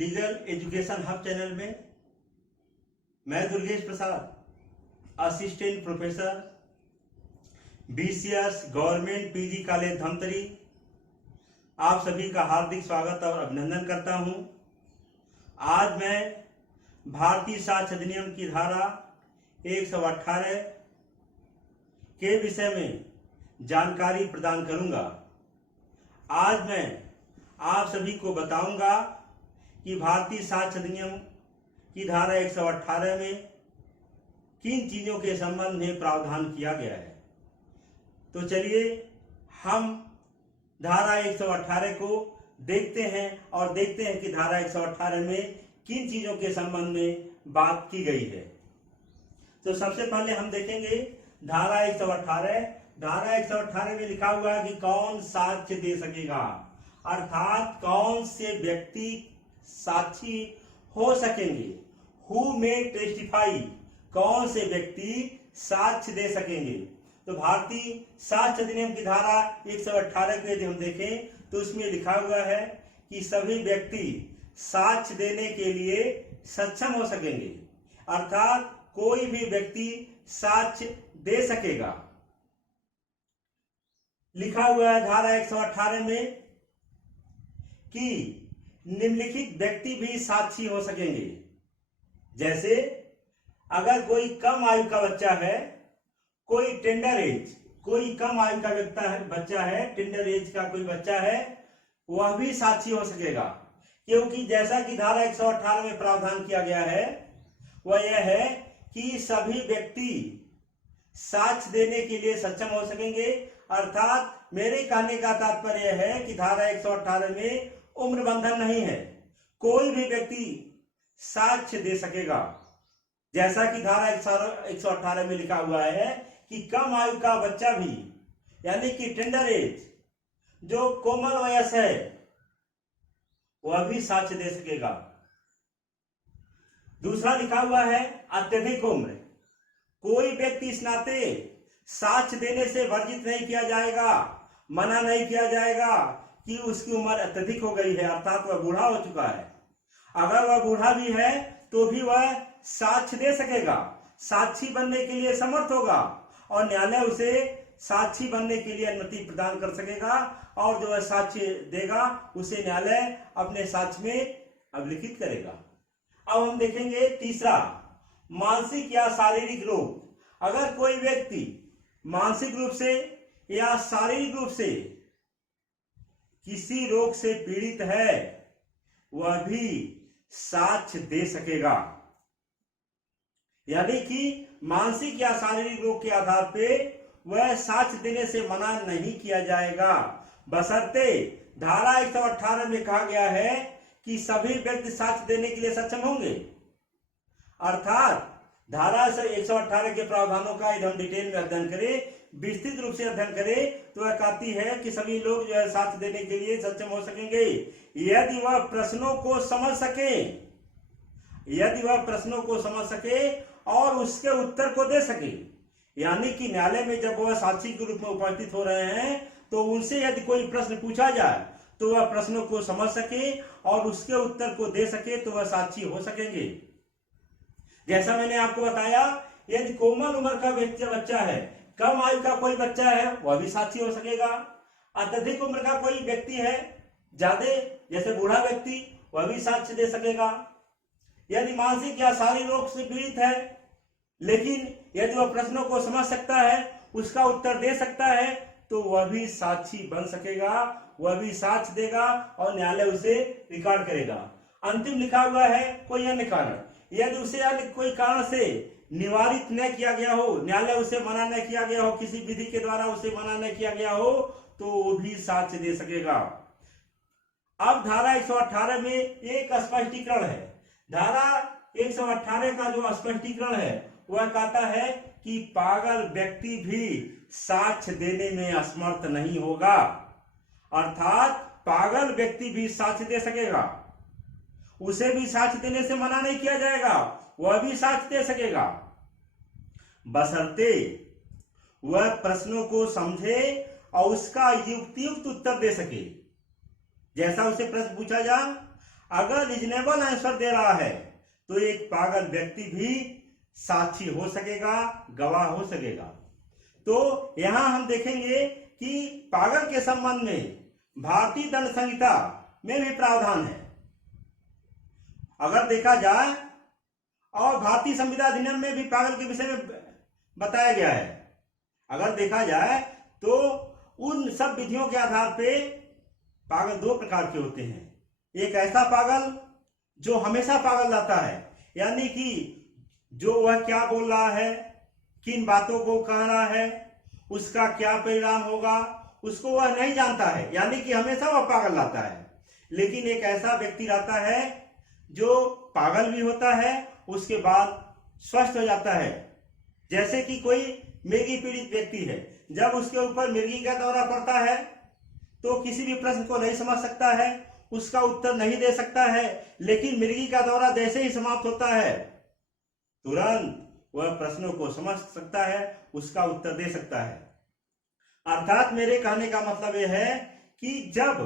Legal education hub channel में मैं Durgesh Prasad assistant professor BCS government PG college Dhamtari आप सभी का हार्दिक स्वागत और अभिनंदन करता हूं। आज मैं भारतीय साक्ष्य अधिनियम की धारा 118 के विषय में जानकारी प्रदान करूंगा। आज मैं आप सभी को बताऊंगा कि भारतीय साक्ष्य अधिनियम की धारा 118 में किन चीजों के संबंध में प्रावधान किया गया है। तो चलिए हम धारा 118 को देखते हैं और देखते हैं कि धारा 118 में किन चीजों के संबंध में बात की गई है। तो सबसे पहले हम देखेंगे धारा 118। धारा 118 में लिखा हुआ है कि कौन साक्ष्य दे सकेगा, अर्थात कौन से व्यक्ति साक्षी हो सकेंगे। हु मे टेस्टिफाई, कौन से व्यक्ति साक्ष्य दे सकेंगे। तो भारतीय साक्ष्य अधिनियम की धारा 118 को यदि हम देखें तो उसमें लिखा हुआ है कि सभी व्यक्ति साक्ष्य देने के लिए सक्षम हो सकेंगे, अर्थात कोई भी व्यक्ति साक्ष्य दे सकेगा। लिखा हुआ है धारा 118 में कि निम्नलिखित व्यक्ति भी साक्षी हो सकेंगे। जैसे अगर कोई कम आयु का बच्चा है, कोई टेंडर एज, कोई कम आयु का बच्चा है, टेंडर एज का कोई बच्चा है, वह भी साक्षी हो सकेगा। क्योंकि जैसा कि धारा 118 में प्रावधान किया गया है वह यह है कि सभी व्यक्ति साक्ष्य देने के लिए सक्षम हो सकेंगे। अर्थात मेरे कहने का तात्पर्य यह है कि धारा 118 में उम्र बंधन नहीं है, कोई भी व्यक्ति साक्ष्य दे सकेगा। जैसा कि धारा 118 में लिखा हुआ है कि कम आयु का बच्चा भी, यानी कि टेंडर एज, जो कोमल वयस है, वह भी साक्ष्य दे सकेगा। दूसरा लिखा हुआ है अत्यधिक उम्र। कोई व्यक्ति इस नाते साक्ष्य देने से वर्जित नहीं किया जाएगा, मना नहीं किया जाएगा कि उसकी उम्र अत्यधिक हो गई है, अर्थात वह बूढ़ा हो चुका है। अगर वह बूढ़ा भी है तो भी वह साक्ष्य दे सकेगा, साक्षी बनने के लिए समर्थ होगा और न्यायालय उसे साक्षी बनने के लिए अनुमति प्रदान कर सकेगा और जो वह साक्ष्य देगा उसे न्यायालय अपने साक्ष्य में अभिलिखित करेगा। अब हम देखेंगे तीसरा, मानसिक या शारीरिक रोग। अगर कोई व्यक्ति मानसिक रूप से या शारीरिक रूप से किसी रोग से पीड़ित है, वह भी साक्ष्य दे सकेगा। यानी कि मानसिक या शारीरिक रोग के आधार पे वह साक्ष्य देने से मना नहीं किया जाएगा, बशर्ते धारा 118 में कहा गया है कि सभी व्यक्ति साक्ष्य देने के लिए सक्षम होंगे। अर्थात धारा 118 के प्रावधानों का यदि हम डिटेल में अध्ययन करें, विस्तृत रूप से अध्ययन करें, तो वह कहती है कि सभी लोग जो है साक्ष्य देने के लिए सक्षम हो सकेंगे यदि वह प्रश्नों को समझ सके, यदि वह प्रश्नों को समझ सके और उसके उत्तर को दे सके। यानी कि न्यायालय में जब वह साक्षी के रूप में उपस्थित हो रहे हैं तो उनसे यदि कोई प्रश्न पूछा जाए तो वह प्रश्नों को समझ सके और उसके उत्तर को दे सके, तो वह साक्षी हो सकेंगे। जैसा मैंने आपको बताया, यदि कोमल उम्र का बच्चा है, कम आयु का कोई बच्चा है, वह भी साक्षी हो सकेगा। अत्यधिक उम्र का कोई व्यक्ति है, ज्यादा जैसे बूढ़ा व्यक्ति, वह भी साक्ष्य दे सकेगा। यदि मानसिक या शारीरिक रोग से पीड़ित है, लेकिन यदि वह प्रश्नों को समझ सकता है, उसका उत्तर दे सकता है, तो वह भी साक्षी बन सकेगा, वह भी साक्ष्य देगा और न्यायालय उसे रिकॉर्ड करेगा। अंतिम लिखा हुआ है कोई अन्य कारण, यदि उसे कोई कारण से निवारित न किया गया हो, न्यायालय उसे मना न किया गया हो, किसी विधि के द्वारा उसे मना न किया गया हो, तो वो भी साक्ष्य दे सकेगा। अब धारा 118 में एक स्पष्टीकरण है। धारा 118 का जो स्पष्टीकरण है वह कहता है कि पागल व्यक्ति भी साक्ष्य देने में असमर्थ नहीं होगा, अर्थात पागल व्यक्ति भी साक्ष्य दे सकेगा, उसे भी साक्ष्य देने से मना नहीं किया जाएगा, वह भी साक्ष्य दे सकेगा, बशर्ते वह प्रश्नों को समझे और उसका युक्तियुक्त उत्तर दे सके। जैसा उसे प्रश्न पूछा जा, अगर रीजनेबल आंसर दे रहा है तो एक पागल व्यक्ति भी साक्षी हो सकेगा, गवाह हो सकेगा। तो यहां हम देखेंगे कि पागल के संबंध में भारतीय दंड संहिता में भी प्रावधान है। अगर देखा जाए और भारतीय संविधान अधिनियम में भी पागल के विषय में बताया गया है। अगर देखा जाए तो उन सब विधियों के आधार पे पागल दो प्रकार के होते हैं। एक ऐसा पागल जो हमेशा पागल रहता है, यानी कि जो वह क्या बोल रहा है, किन बातों को कह रहा है, उसका क्या परिणाम होगा, उसको वह नहीं जानता है, यानी कि हमेशा वह पागल रहता है। लेकिन एक ऐसा व्यक्ति रहता है जो पागल भी होता है, उसके बाद स्वस्थ हो जाता है। जैसे कि कोई मिर्गी पीड़ित व्यक्ति है, जब उसके ऊपर मिर्गी का दौरा पड़ता है तो किसी भी प्रश्न को नहीं समझ सकता है, उसका उत्तर नहीं दे सकता है। लेकिन मिर्गी का दौरा जैसे ही समाप्त होता है तुरंत वह प्रश्नों को समझ सकता है, उसका उत्तर दे सकता है। अर्थात मेरे कहने का मतलब यह है कि जब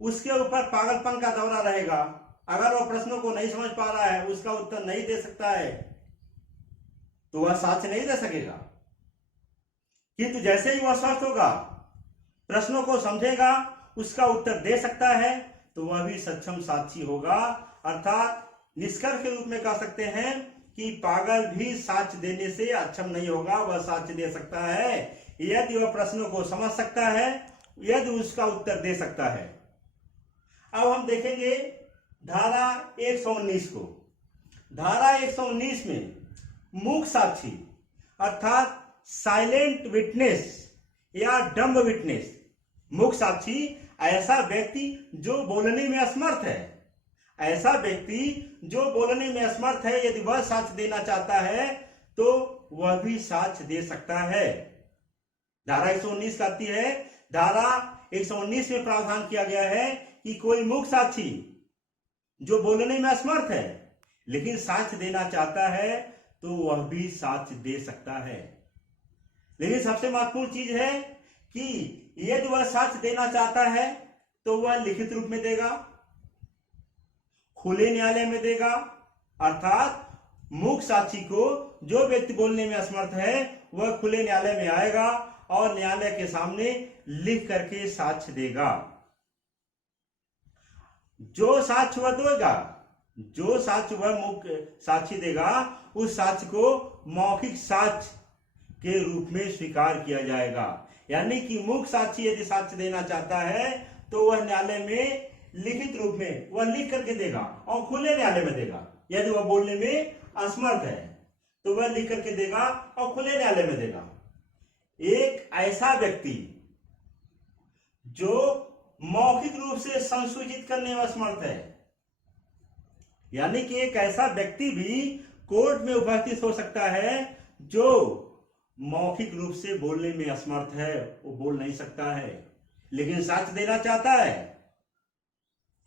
उसके ऊपर पागलपन का दौरा रहेगा, अगर वह प्रश्नों को नहीं समझ पा रहा है, उसका उत्तर नहीं दे सकता है, तो वह साक्ष्य नहीं दे सकेगा। किंतु जैसे ही वह स्वस्थ होगा, प्रश्नों को समझेगा, उसका उत्तर दे सकता है, तो वह भी सक्षम साक्षी होगा। अर्थात निष्कर्ष के रूप में कह सकते हैं कि पागल भी साक्ष्य देने से अक्षम नहीं होगा, वह साक्ष्य दे सकता है यदि वह प्रश्नों को समझ सकता है, यदि उसका उत्तर दे सकता है। अब हम देखेंगे धारा 119 को। धारा 119 में मूक साक्षी अर्थात साइलेंट विटनेस या डम्ब विटनेस, मूक साक्षी ऐसा व्यक्ति जो बोलने में असमर्थ है, ऐसा व्यक्ति जो बोलने में असमर्थ है, यदि वह साक्ष्य देना चाहता है तो वह भी साक्ष्य दे सकता है। धारा 119 कहती है, धारा 119 में प्रावधान किया गया है कि कोई मूक साक्षी जो बोलने में असमर्थ है लेकिन साक्ष्य देना चाहता है तो वह भी साक्ष्य दे सकता है। लेकिन सबसे महत्वपूर्ण चीज है कि यदि वह साक्ष्य देना चाहता है तो वह लिखित रूप में देगा, खुले न्यायालय में देगा। अर्थात मूक साक्षी को जो व्यक्ति बोलने में असमर्थ है वह खुले न्यायालय में आएगा और न्यायालय के सामने लिख करके साक्ष्य देगा। जो साक्ष्य वह देगा, जो साक्ष्य वह मूक साक्षी देगा, उस साक्ष्य को मौखिक साक्ष्य के रूप में स्वीकार किया जाएगा। यानी कि मूक साक्षी यदि साक्ष्य देना चाहता है तो वह न्यायालय में लिखित रूप में वह लिख करके देगा और खुले न्यायालय में देगा। यदि वह बोलने में असमर्थ है तो वह लिख करके देगा और खुले न्यायालय में देगा। एक ऐसा व्यक्ति जो मौखिक रूप से संसूचित करने में असमर्थ है, यानी कि एक ऐसा व्यक्ति भी कोर्ट में उपस्थित हो सकता है जो मौखिक रूप से बोलने में असमर्थ है, वो बोल नहीं सकता है लेकिन साक्ष्य देना चाहता है,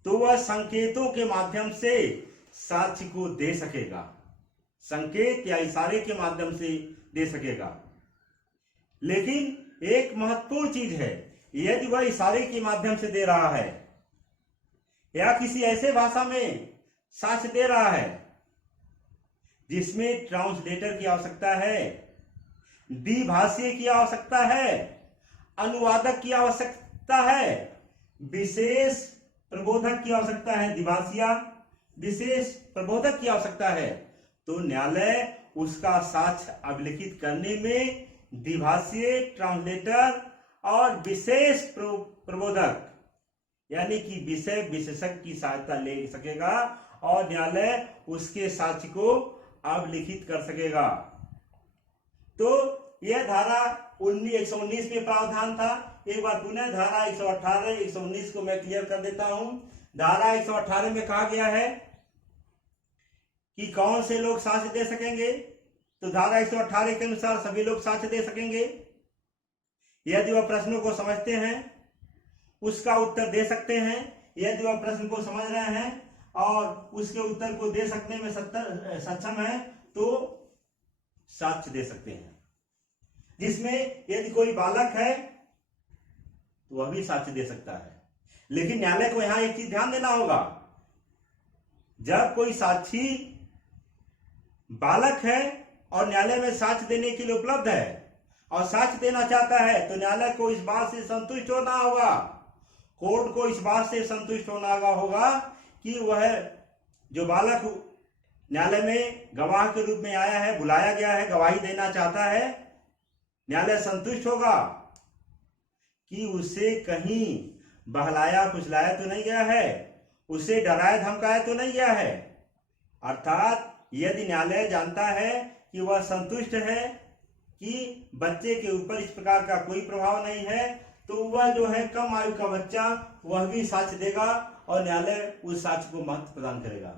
तो वह संकेतों के माध्यम से साक्ष्य को दे सकेगा। संकेत या इशारे के माध्यम से दे सकेगा। लेकिन एक महत्वपूर्ण चीज है, यदि वह इशारे के माध्यम से दे रहा है या किसी ऐसे भाषा में साक्ष्य दे रहा है जिसमें ट्रांसलेटर की आवश्यकता है, द्विभाषीय की आवश्यकता है, अनुवादक की आवश्यकता है, विशेष प्रबोधक की आवश्यकता है, द्विभाषीय विशेष प्रबोधक की आवश्यकता है, तो न्यायालय उसका साक्ष्य अभिलिखित करने में द्विभाषीय, ट्रांसलेटर और विशेष प्रबोधक यानी कि विषय विशेषज्ञ की सहायता ले सकेगा और न्यायालय उसके साक्ष्य को अभिलिखित कर सकेगा। तो यह धारा 119 में प्रावधान था। एक बार पुनः धारा 118, 119 को मैं क्लियर कर देता हूं। धारा 118 में कहा गया है कि कौन से लोग साक्ष्य दे सकेंगे, तो धारा 118 के अनुसार सभी लोग साक्ष्य दे सकेंगे यदि वह प्रश्नों को समझते हैं, उसका उत्तर दे सकते हैं, यदि वह प्रश्न को समझ रहे हैं और उसके उत्तर को दे सकने में सक्षम है तो साक्ष्य दे सकते हैं। जिसमें यदि कोई बालक है तो वह भी साक्ष्य दे सकता है। लेकिन न्यायालय को यहां एक चीज ध्यान देना होगा जब कोई साक्षी बालक है और न्यायालय में साक्ष्य देने के लिए उपलब्ध है और साक्ष्य देना चाहता है, तो न्यायालय को इस बात से संतुष्ट होना होगा, कोर्ट को इस बात से संतुष्ट होना होगा कि वह जो बालक न्यायालय में गवाह के रूप में आया है, बुलाया गया है, गवाही देना चाहता है, न्यायालय संतुष्ट होगा कि उसे कहीं बहलाया फुसलाया तो नहीं गया है, उसे डराया धमकाया तो नहीं गया है। अर्थात यदि न्यायालय जानता है कि वह संतुष्ट है कि बच्चे के ऊपर इस प्रकार का कोई प्रभाव नहीं है, तो वह जो है कम आयु का बच्चा वह भी साक्ष्य देगा और न्यायालय उस साक्ष्य को महत्व प्रदान करेगा।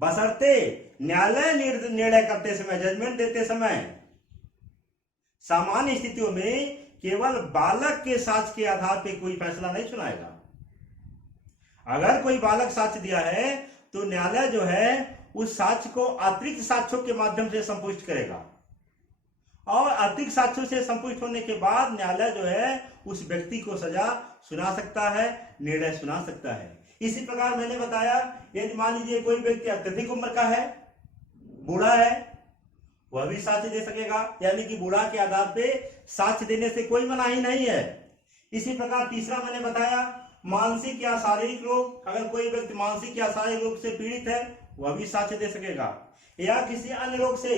बशर्ते न्यायालय निर्णय करते समय, जजमेंट देते समय सामान्य स्थितियों में केवल बालक के साक्ष्य के आधार पर कोई फैसला नहीं सुनाएगा। अगर कोई बालक साक्ष्य दिया है तो न्यायालय जो है उस साक्ष्य को अतिरिक्त साक्ष्यों के माध्यम से संपुष्ट करेगा और अतिरिक्त साक्ष्यों से संपुष्ट होने के बाद न्यायालय जो है उस व्यक्ति को सजा सुना सकता है, निर्णय सुना सकता है। इसी प्रकार मैंने बताया, यदि मान लीजिए कोई व्यक्ति अत्यधिक उम्र का है, बूढ़ा है, वह भी साक्ष्य दे सकेगा, यानी कि बूढ़ा के आधार पे साक्ष्य देने से कोई मनाही नहीं है। इसी प्रकार तीसरा मैंने बताया, मानसिक या शारीरिक रोग, अगर कोई व्यक्ति मानसिक या शारीरिक रोग से पीड़ित है वह भी साक्ष्य दे सकेगा, या किसी अन्य रोग से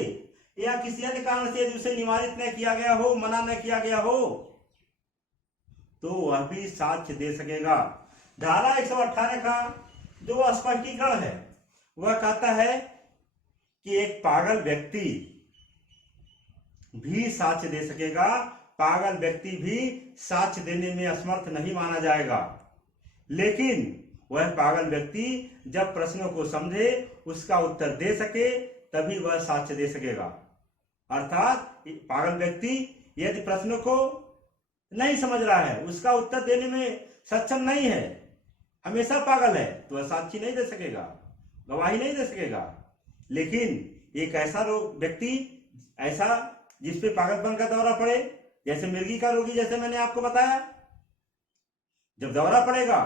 या किसी अन्य कारण से यदि उसे निवारित न किया गया हो, मना न किया गया हो, तो वह भी साक्ष्य दे सकेगा। धारा 118 का जो स्पष्टीकरण है वह कहता है कि एक पागल व्यक्ति भी साक्ष्य दे सकेगा, पागल व्यक्ति भी साक्ष्य देने में असमर्थ नहीं माना जाएगा, लेकिन वह पागल व्यक्ति जब प्रश्नों को समझे, उसका उत्तर दे सके, तभी वह साक्ष्य दे सकेगा। अर्थात पागल व्यक्ति यदि प्रश्नों को नहीं समझ रहा है, उसका उत्तर देने में सक्षम नहीं है, हमेशा पागल है, तो वह साक्षी नहीं दे सकेगा, गवाही नहीं दे सकेगा। लेकिन एक ऐसा व्यक्ति ऐसा जिसपे पागलपन का दौरा पड़े, जैसे मिर्गी का रोगी, जैसे मैंने आपको बताया, जब दौरा पड़ेगा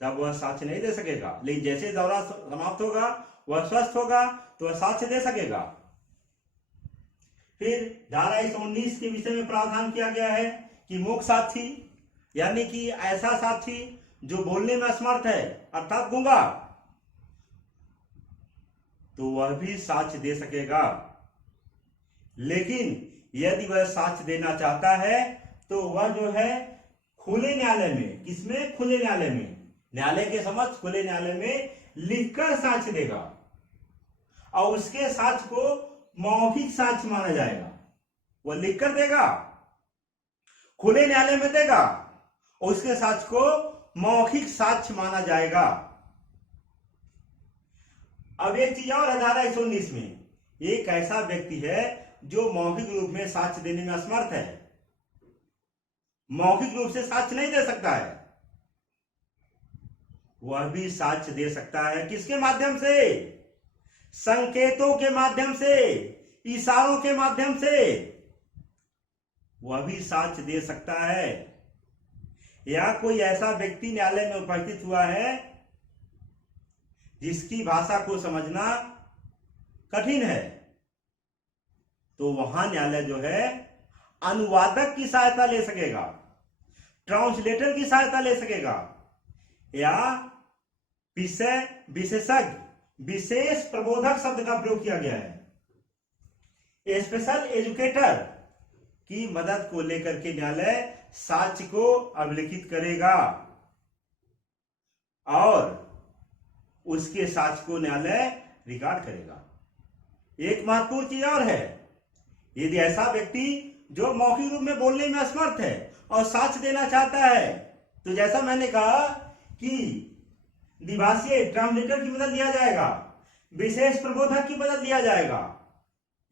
तब वह साक्ष्य नहीं दे सकेगा, लेकिन जैसे दौरा समाप्त होगा, वह स्वस्थ होगा, तो वह साक्ष्य दे सकेगा। फिर धारा 119 के विषय में प्रावधान किया गया है कि मूक साक्षी, यानी कि ऐसा साक्षी जो बोलने में असमर्थ है, अर्थात गूंगा, तो वह भी साक्ष्य दे सकेगा। लेकिन यदि वह साक्ष्य देना चाहता है तो वह जो है खुले न्यायालय में, किसमें? खुले न्यायालय में, न्यायालय के समक्ष खुले न्यायालय में लिखकर साक्ष्य देगा और उसके साक्ष्य को मौखिक साक्ष्य माना जाएगा। वह लिखकर देगा, खुले न्यायालय में देगा और उसके साक्ष्य को मौखिक साक्ष्य माना जाएगा। अब एक चीज और है धारा 119 में, एक ऐसा व्यक्ति है जो मौखिक रूप में साक्ष्य देने में असमर्थ है, मौखिक रूप से साक्ष्य नहीं दे सकता है, वह भी साक्ष्य दे सकता है। किसके माध्यम से? संकेतों के माध्यम से, इशारों के माध्यम से वह भी साक्ष्य दे सकता है। या कोई ऐसा व्यक्ति न्यायालय में उपस्थित हुआ है जिसकी भाषा को समझना कठिन है, तो वहां न्यायालय जो है अनुवादक की सहायता ले सकेगा, ट्रांसलेटर की सहायता ले सकेगा, या विषय विशेषज्ञ, विशेष प्रबोधक शब्द का प्रयोग किया गया है, स्पेशल एजुकेटर की मदद को लेकर के न्यायालय साक्ष्य को अभिलिखित करेगा और उसके साक्ष्य को न्यायालय रिकॉर्ड करेगा। एक महत्वपूर्ण चीज और है, यदि ऐसा व्यक्ति जो मौखिक रूप में बोलने में असमर्थ है और साक्ष्य देना चाहता है, तो जैसा मैंने कहा कि द्विभाषीय ट्रांसलेटर की मदद लिया जाएगा, विशेष प्रबोधक की मदद लिया जाएगा।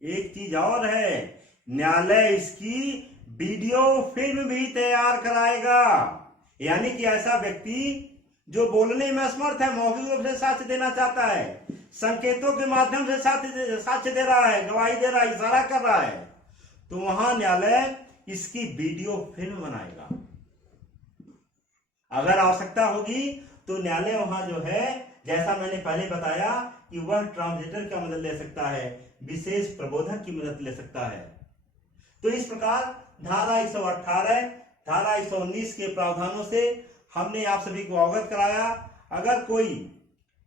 एक चीज और है, न्यायालय इसकी वीडियो फिल्म भी तैयार कराएगा, यानी कि ऐसा व्यक्ति जो बोलने में असमर्थ है, मौखिक रूप से साक्ष्य देना चाहता है, संकेतों के माध्यम से साक्ष्य दे रहा है, गवाही दे रहा है, इशारा कर रहा है, तो वहां न्यायालय इसकी वीडियो फिल्म बनाएगा। अगर आवश्यकता होगी तो न्यायालय वहां जो है जैसा मैंने पहले बताया कि वह ट्रांसलेटर का मदद ले सकता है, विशेष प्रबोधक की मदद ले सकता है। तो इस प्रकार धारा 118, धारा 119 के प्रावधानों से हमने आप सभी को अवगत कराया। अगर कोई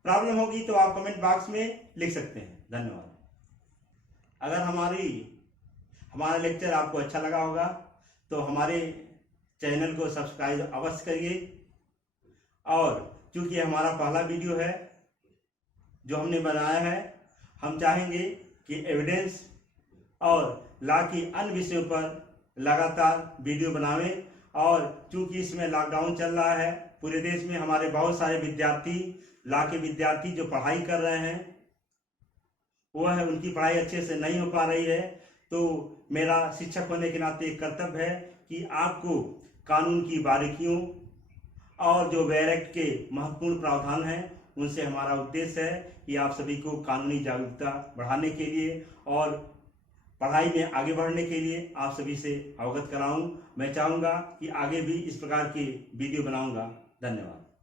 प्रॉब्लम होगी तो आप कमेंट बॉक्स में लिख सकते हैं। धन्यवाद। अगर हमारा लेक्चर आपको अच्छा लगा होगा तो हमारे चैनल को सब्सक्राइब अवश्य करिए। और क्योंकि हमारा पहला वीडियो है जो हमने बनाया है, हम चाहेंगे कि एविडेंस और लॉ की अन्य विषयों पर लगातार वीडियो बनावें। और चूंकि इसमें लॉकडाउन चल रहा है, पूरे देश में हमारे बहुत सारे विद्यार्थी, लॉ के विद्यार्थी जो पढ़ाई कर रहे हैं, वह है उनकी पढ़ाई अच्छे से नहीं हो पा रही है। तो मेरा शिक्षक होने के नाते एक कर्तव्य है कि आपको कानून की बारीकियों और जो वेयर एक्ट के महत्वपूर्ण प्रावधान हैं, उनसे हमारा उद्देश्य है कि आप सभी को कानूनी जागरूकता बढ़ाने के लिए और पढ़ाई में आगे बढ़ने के लिए आप सभी से अवगत कराऊं। मैं चाहूँगा कि आगे भी इस प्रकार के वीडियो बनाऊंगा। धन्यवाद।